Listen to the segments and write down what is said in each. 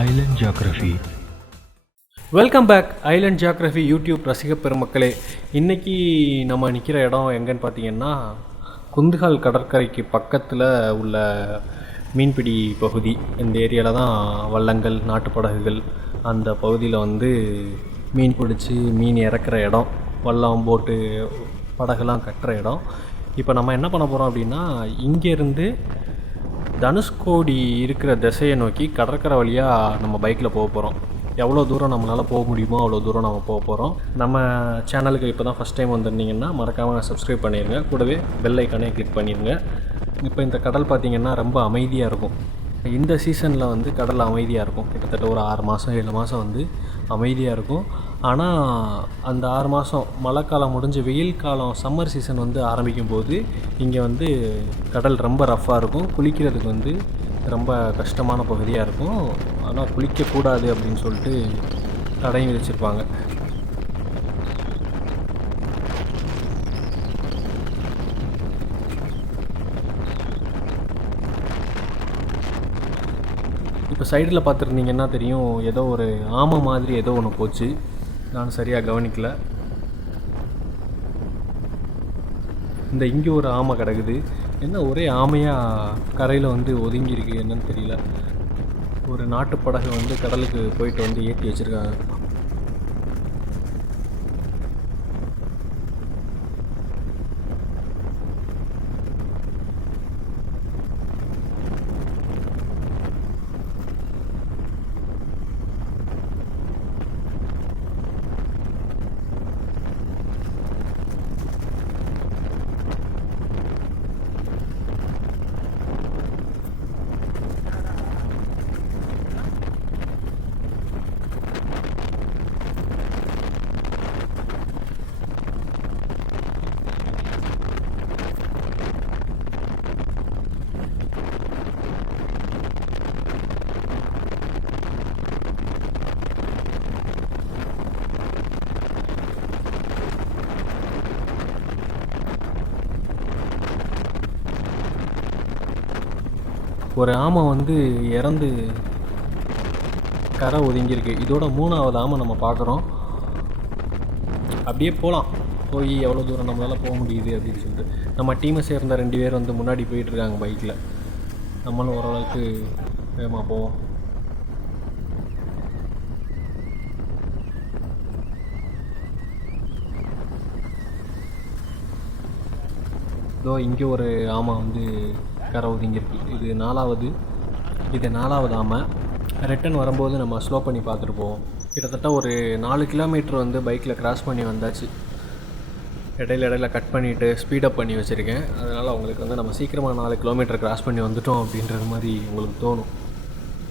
Island geography. Welcome back island geography YouTube ரசிக பெருமக்களே. இன்றைக்கி நம்ம நிற்கிற இடம் எங்கன்னு பார்த்தீங்கன்னா குந்துகால் கடற்கரைக்கு பக்கத்தில் உள்ள மீன்பிடி பகுதி. இந்த ஏரியாவில் தான் வள்ளங்கள், நாட்டுப்படகுகள் அந்த பகுதியில் வந்து மீன் பிடிச்சி மீன் இறக்குற இடம், வல்லம், போட்டு, படகுலாம் கட்டுற இடம். இப்போ நம்ம என்ன பண்ண போகிறோம் அப்படின்னா, இங்கேருந்து தனுஷ்கோடி இருக்கிற திசையை நோக்கி கடற்கரை வழியாக நம்ம பைக்கில் போக போகிறோம். எவ்வளோ தூரம் நம்மளால் போக முடியுமோ அவ்வளோ தூரம் நம்ம போக போகிறோம். நம்ம சேனலுக்கு இப்போ தான் ஃபஸ்ட் டைம் வந்திருந்தீங்கன்னா மறக்காமல் சப்ஸ்கிரைப் பண்ணிடுங்க, கூடவே பெல் ஐக்கானே கிளிக் பண்ணிடுங்க. இப்போ இந்த கடல் பார்த்திங்கன்னா ரொம்ப அமைதியாக இருக்கும். இந்த சீசனில் வந்து கடல் அமைதியாக இருக்கும். கிட்டத்தட்ட ஒரு 6 மாதம் 7 மாதம் வந்து அமைதியாக இருக்கும். ஆனால் அந்த 6 மாதம் மழை காலம் முடிஞ்சு வெயில் காலம், சம்மர் சீசன் வந்து ஆரம்பிக்கும் போது இங்கே வந்து கடல் ரொம்ப ரஃப்பாக இருக்கும். குளிக்கிறதுக்கு வந்து ரொம்ப கஷ்டமான பகுதியாக இருக்கும். ஆனால் குளிக்கக்கூடாது அப்படின்னு சொல்லிட்டு தடையும் விதிச்சிருப்பாங்க. இப்போ சைடில் பார்த்துருந்தீங்கன்னா தெரியும், ஏதோ ஒரு ஆமை மாதிரி ஏதோ ஒன்று போச்சு. நான் சரியாக கவனிக்கல. இந்த இங்கே ஒரு ஆமை கிடக்குது. என்ன ஒரே ஆமையாக கரையில் வந்து ஒதுங்கியிருக்கு, என்னன்னு தெரியல. ஒரு நாட்டுப்படகு வந்து கடலுக்கு போயிட்டு வந்து ஏற்றி வச்சுருக்காங்க. ஒரு ஆமை வந்து இறந்து கரை ஒதுங்கியிருக்கு. இதோட 3வது ஆமை நம்ம பார்க்குறோம். அப்படியே போகலாம், போய் எவ்வளோ தூரம் நம்மளால் போக முடியுது அப்படின்னு சொல்லிட்டு. நம்ம டீமை சேர்ந்த 2 பேர் வந்து முன்னாடி போயிட்டுருக்காங்க பைக்கில். நம்மளும் ஓரளவுக்கு வேகமாக போவோம். இதோ இங்கே ஒரு ஆமை வந்து கரை ஒதுங்கியிருக்கு. இது 4வது ஆமை. ரிட்டன் வரும்போது நம்ம ஸ்லோ பண்ணி பார்த்துட்டு போவோம். கிட்டத்தட்ட ஒரு 4 கிலோமீட்டர் வந்து பைக்கில் கிராஸ் பண்ணி வந்தாச்சு. இடையில கட் பண்ணிவிட்டு ஸ்பீடப் பண்ணி வச்சுருக்கேன். அதனால் உங்களுக்கு வந்து நம்ம சீக்கிரமாக 4 கிலோமீட்டர் கிராஸ் பண்ணி வந்துட்டோம் அப்படின்றது மாதிரி உங்களுக்கு தோணும்.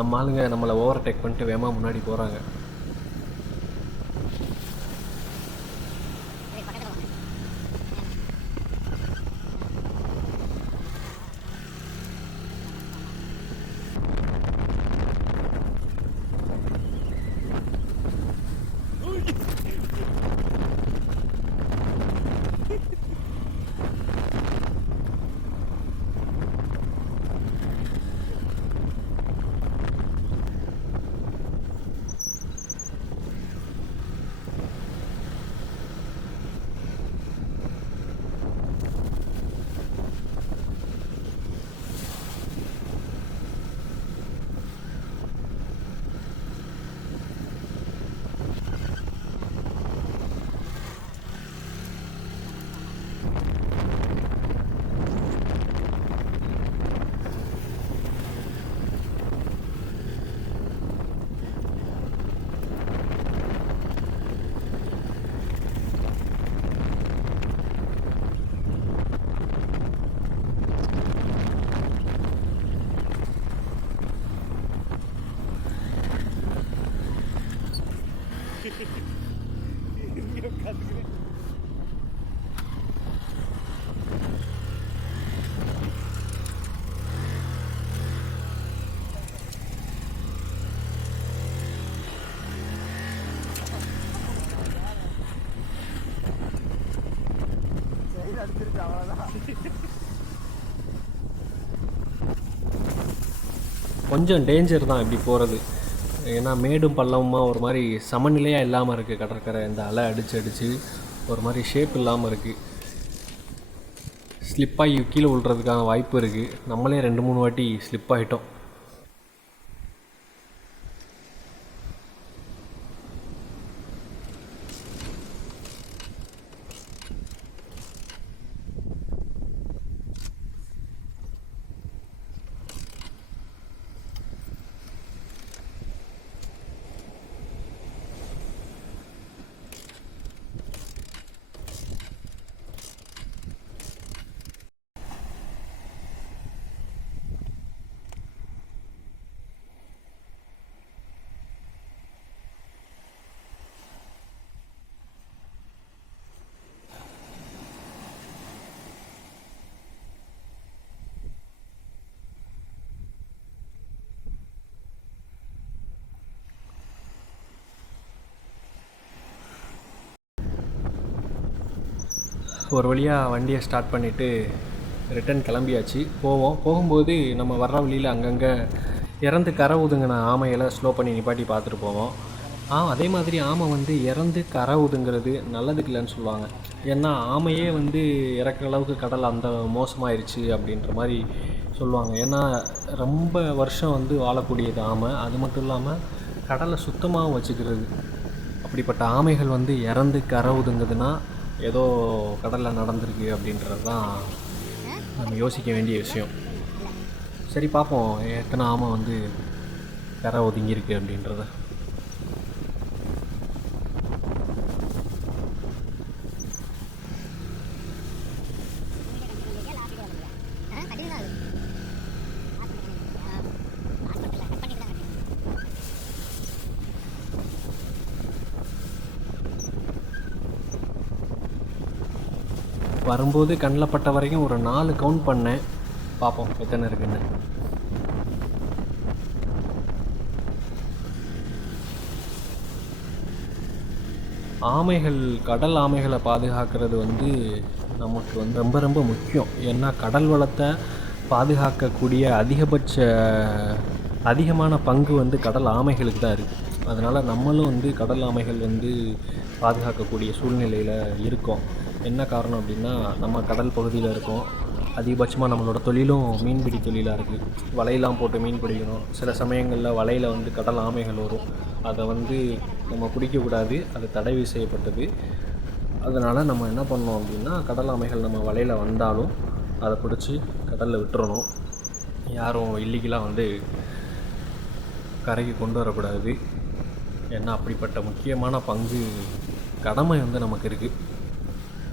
நம்ம ஆளுங்க நம்மளை ஓவர்டேக் பண்ணிட்டு வேகமாக முன்னாடி போகிறாங்க. கொஞ்சம் டேஞ்சர் தான் இப்படி போகிறது. ஏன்னா மேடும் பள்ளமுமா ஒரு மாதிரி சமநிலையாக இல்லாமல் இருக்குது கடற்கரை. இந்த அலை அடித்து ஒரு மாதிரி ஷேப் இல்லாமல் இருக்குது. ஸ்லிப்பாகி கீழே விழுறதுக்கான வாய்ப்பு இருக்குது. நம்மளே 2-3 வாட்டி ஸ்லிப் ஆகிட்டோம். ஒரு வழியாக வண்டியை ஸ்டார்ட் பண்ணிவிட்டு ரிட்டன் கிளம்பியாச்சு. போகும்போது நம்ம வர்ற வழியில் அங்கங்கே இறந்து கரை ஒதுங்கின ஆமையெல்லாம் ஸ்லோ பண்ணி நிப்பாட்டி பார்த்துட்டு போவோம். அதே மாதிரி ஆமை வந்து இறந்து கரை ஒதுங்கிறது நல்லதுக்கு இல்லைன்னு சொல்லுவாங்க. ஏன்னா ஆமையே வந்து இறக்குற அளவுக்கு கடல் அந்த மோசமாயிருச்சு அப்படின்ற மாதிரி சொல்லுவாங்க. ஏன்னா ரொம்ப வருஷம் வந்து வாழக்கூடியது ஆமை. அது மட்டும் இல்லாமல் கடலை சுத்தமாகவும் வச்சுக்கிறது. அப்படிப்பட்ட ஆமைகள் வந்து இறந்து கரை ஒதுங்குதுன்னா ஏதோ கடலில் நடந்திருக்கு அப்படின்றது தான் நம்ம யோசிக்க வேண்டிய விஷயம். சரி, பார்ப்போம் எத்தனை ஆமை வந்து கரை ஒதுங்கியிருக்கு அப்படின்றத. வரும்போது கண்ணில் பட்ட வரைக்கும் ஒரு 4 கவுண்ட் பண்ணேன். பார்ப்போம் எத்தனை இருக்குன்னு. ஆமைகள், கடல் ஆமைகளை பாதுகாக்கிறது வந்து நமக்கு வந்து ரொம்ப ரொம்ப முக்கியம். ஏன்னா கடல் வளத்தை பாதுகாக்கக்கூடிய அதிகமான பங்கு வந்து கடல் ஆமைகளுக்கு தான் இருக்குது. அதனால் நம்மளும் வந்து கடல் ஆமைகள் வந்து பாதுகாக்கக்கூடிய சூழ்நிலையில் இருக்கோம். என்ன காரணம் அப்படின்னா, நம்ம கடல் பகுதியில் இருக்கோம். அதிகபட்சமாக நம்மளோட தொழிலும் மீன்பிடி தொழிலாக இருக்குது. வலையெல்லாம் போட்டு மீன் பிடிக்கணும். சில சமயங்களில் வலையில் வந்து கடல் ஆமைகள் வரும். அதை வந்து நம்ம பிடிக்கக்கூடாது, அது தடை செய்யப்பட்டது. அதனால் நம்ம என்ன பண்ணோம் அப்படின்னா, கடல் ஆமைகள் நம்ம வலையில் வந்தாலும் அதை பிடிச்சி கடலில் விட்டுறணும். யாரும் இல்லீகலாக வந்து கரைக்கு கொண்டு வரக்கூடாது. ஏன்னா அப்படிப்பட்ட முக்கியமான பங்கு, கடமை வந்து நமக்கு இருக்குது.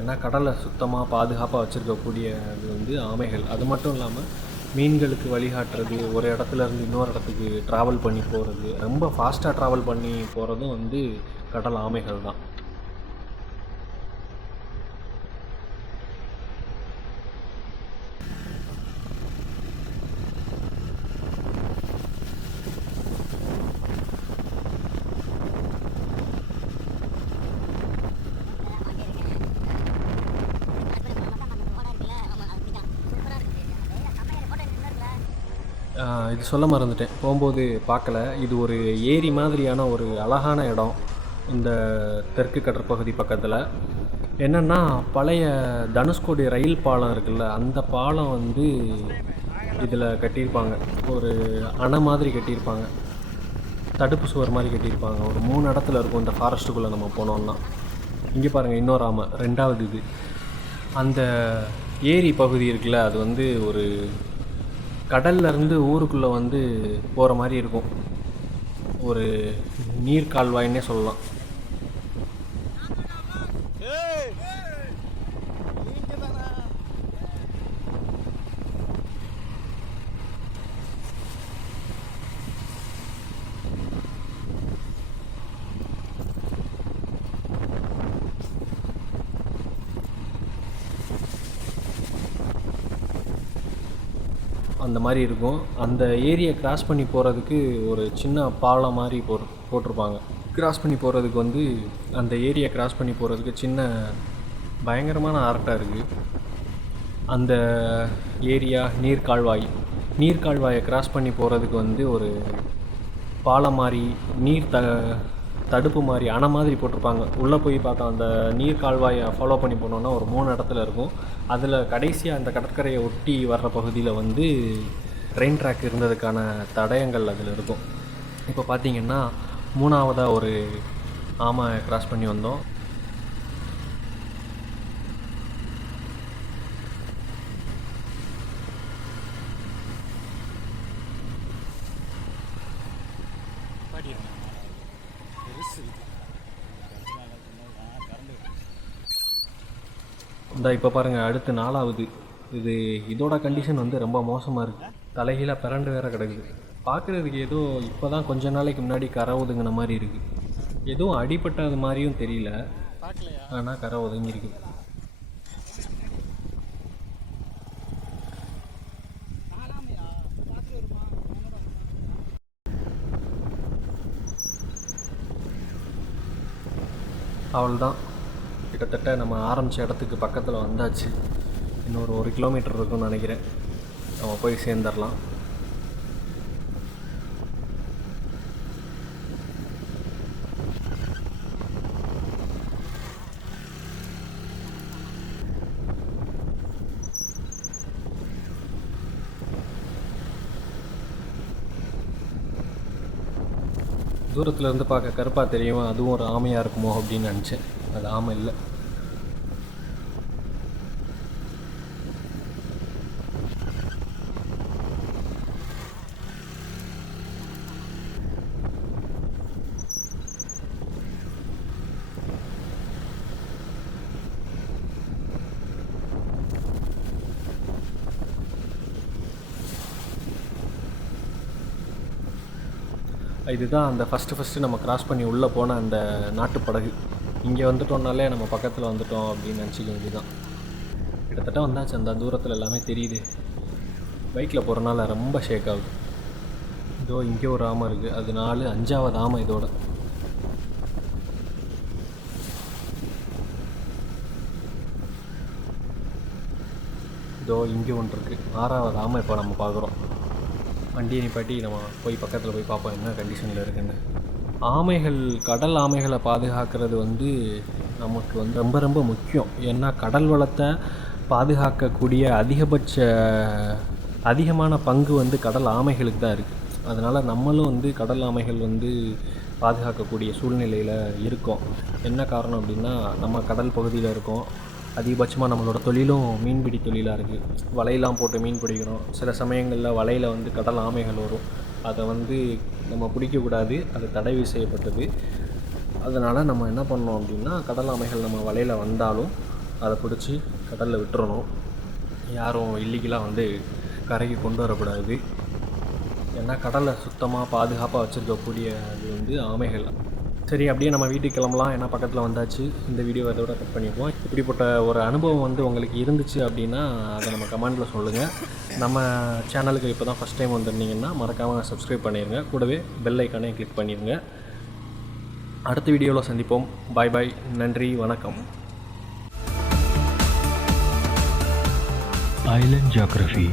ஏன்னா கடலை சுத்தமாக பாதுகாப்பாக வச்சுருக்கக்கூடியது வந்து ஆமைகள். அது மட்டும் இல்லாமல் மீன்களுக்கு வழிகாட்டுறது, ஒரு இடத்துலேருந்து இன்னொரு இடத்துக்கு ட்ராவல் பண்ணி போகிறது, ரொம்ப ஃபாஸ்ட்டாக ட்ராவல் பண்ணி போகிறதும் வந்து கடல் ஆமைகள் தான். இது சொல்ல மறந்துட்டேன், போகும்போது பார்க்கல. இது ஒரு ஏரி மாதிரியான ஒரு அழகான இடம் இந்த தெற்கு கடற்பகுதி பக்கத்தில். என்னென்னா, பழைய தனுஷ்கோடி ரயில் பாலம் இருக்குல்ல, அந்த பாலம் வந்து இதில் கட்டியிருப்பாங்க. ஒரு அணை மாதிரி கட்டியிருப்பாங்க, தடுப்பு சுவர் மாதிரி கட்டியிருப்பாங்க. ஒரு 3 இடத்துல இருக்கும் இந்த ஃபாரஸ்ட்டுக்குள்ளே நம்ம போனோம்னா. இங்கே பாருங்கள், இன்னொரு ஆமை, 2வது இது. அந்த ஏரி பகுதி இருக்குல்ல, அது வந்து ஒரு கடல்லேருந்து ஊருக்குள்ளே வந்து போகிற மாதிரி இருக்கும். ஒரு நீர் கால்வாயின்னே சொல்லலாம். அந்த மாதிரி இருக்கும். அந்த ஏரியை கிராஸ் பண்ணி போகிறதுக்கு ஒரு சின்ன பாலம் மாதிரி போட்டிருப்பாங்க. கிராஸ் பண்ணி போகிறதுக்கு வந்து, அந்த ஏரியை கிராஸ் பண்ணி போகிறதுக்கு சின்ன பயங்கரமான அரட்டை இருக்குது. அந்த ஏரியா நீர்கால்வாயை கிராஸ் பண்ணி போகிறதுக்கு வந்து ஒரு பாலம் மாதிரி நீர் தடுப்பு மாதிரி அணை மாதிரி போட்டிருப்பாங்க. உள்ளே போய் பார்த்தா அந்த நீர் கால்வாயை ஃபாலோ பண்ணி போனோன்னா ஒரு 3 இடத்துல இருக்கும். அதில் கடைசியாக அந்த கடற்கரையை ஒட்டி வர்ற பகுதியில் வந்து ட்ரெயின் ட்ராக் இருந்ததுக்கான தடயங்கள் அதில் இருக்கும். இப்போ பார்த்திங்கன்னா 3ஆவதாக ஒரு ஆமை கிராஸ் பண்ணி வந்தோம். இந்த இப்போ பாருங்கள், அடுத்து 4ஆவது. இதோட கண்டிஷன் வந்து ரொம்ப மோசமாக இருக்குது. தலைகீழ பிறண்டு வேற கிடக்குது. பார்க்குறதுக்கு ஏதோ இப்போ தான் கொஞ்ச நாளைக்கு முன்னாடி கரை ஒதுங்கின மாதிரி இருக்குது. எதுவும் அடிபட்டது மாதிரியும் தெரியல, ஆனால் கரை ஒதுங்கிருக்கு. அவ்வளோதான், கிட்டத்தட்ட நம்ம ஆரம்பித்த இடத்துக்கு பக்கத்தில் வந்தாச்சு. இன்னொரு 1 கிலோமீட்டர் இருக்குன்னு நினைக்கிறேன். நம்ம போய் சேர்ந்துடலாம். தூரத்தில் இருந்து பார்க்க கருப்பாக தெரியும், அதுவும் ஒரு ஆமையாக இருக்குமோ அப்படின்னு நினச்சேன். அது ஆமை இல்லை. இதுதான் அந்த ஃபஸ்ட்டு நம்ம கிராஸ் பண்ணி உள்ளே போன அந்த நாட்டுப்படகு. இங்கே வந்துட்டோம்னாலே நம்ம பக்கத்தில் வந்துட்டோம் அப்படின்னு நினச்சிக்க வேண்டியதுதான். கிட்டத்தட்ட வந்தாச்சு. அந்த தூரத்தில் எல்லாமே தெரியுது. பைக்கில் போகிறனால ரொம்ப ஷேக் ஆகுது. இதோ இங்கே ஒரு ஆமை இருக்குது. அது 4, 5ஆவது ஆமை இதோட. இதோ இங்கே ஒன்று இருக்குது. 6ஆவது ஆமை இப்போ நம்ம பார்க்குறோம். வண்டியை நிப்பாட்டி நம்ம போய் பக்கத்தில் போய் பார்ப்போம் என்ன கண்டிஷனில் இருக்குன்னு. ஆமைகள், கடல் ஆமைகளை பாதுகாக்கிறது வந்து நமக்கு வந்து ரொம்ப ரொம்ப முக்கியம். ஏன்னா கடல் வளத்தை பாதுகாக்கக்கூடிய அதிகமான பங்கு வந்து கடல் ஆமைகளுக்கு தான் இருக்குது. அதனால் நம்மளும் வந்து கடல் ஆமைகள் வந்து பாதுகாக்கக்கூடிய சூழ்நிலையில் இருக்கோம். என்ன காரணம் அப்படின்னா, நம்ம கடல் பகுதியில் இருக்கோம். அதிகபட்சமாக நம்மளோட தொழிலும் மீன்பிடி தொழிலாக இருக்குது. வலையெல்லாம் போட்டு மீன் பிடிக்கிறோம். சில சமயங்களில் வலையில் வந்து கடல் ஆமைகள் வரும். அதை வந்து நம்ம பிடிக்கக்கூடாது, அது தடை செய்யப்பட்டது. அதனால் நம்ம என்ன பண்ணோம் அப்படின்னா, கடல் ஆமைகள் நம்ம வலையில் வந்தாலும் அதை பிடிச்சி கடலில் விட்டுறணும். யாரும் இல்லீகலாக வந்து கரைக்கு கொண்டு வரக்கூடாது. ஏன்னா கடலை சுத்தமாக பாதுகாப்பாக வச்சுருக்கக்கூடிய அது வந்து ஆமைகள். சரி, அப்படியே நம்ம வீட்டுக்கு கிளம்பலாம். ஏன்னா பக்கத்தில் வந்தாச்சு. இந்த வீடியோ அதோட கட் பண்ணிப்போம். இப்படிப்பட்ட ஒரு அனுபவம் வந்து உங்களுக்கு இருந்துச்சு அப்படின்னா அதை நம்ம கமெண்டில் சொல்லுங்கள். நம்ம சேனலுக்கு இப்போ தான் ஃபஸ்ட் டைம் வந்துருந்தீங்கன்னா மறக்காமல் சப்ஸ்கிரைப் பண்ணிடுங்க. கூடவே பெல் ஐக்கானே கிளிக் பண்ணிடுங்க. அடுத்த வீடியோவில் சந்திப்போம். பாய் பாய். நன்றி, வணக்கம். Island Geography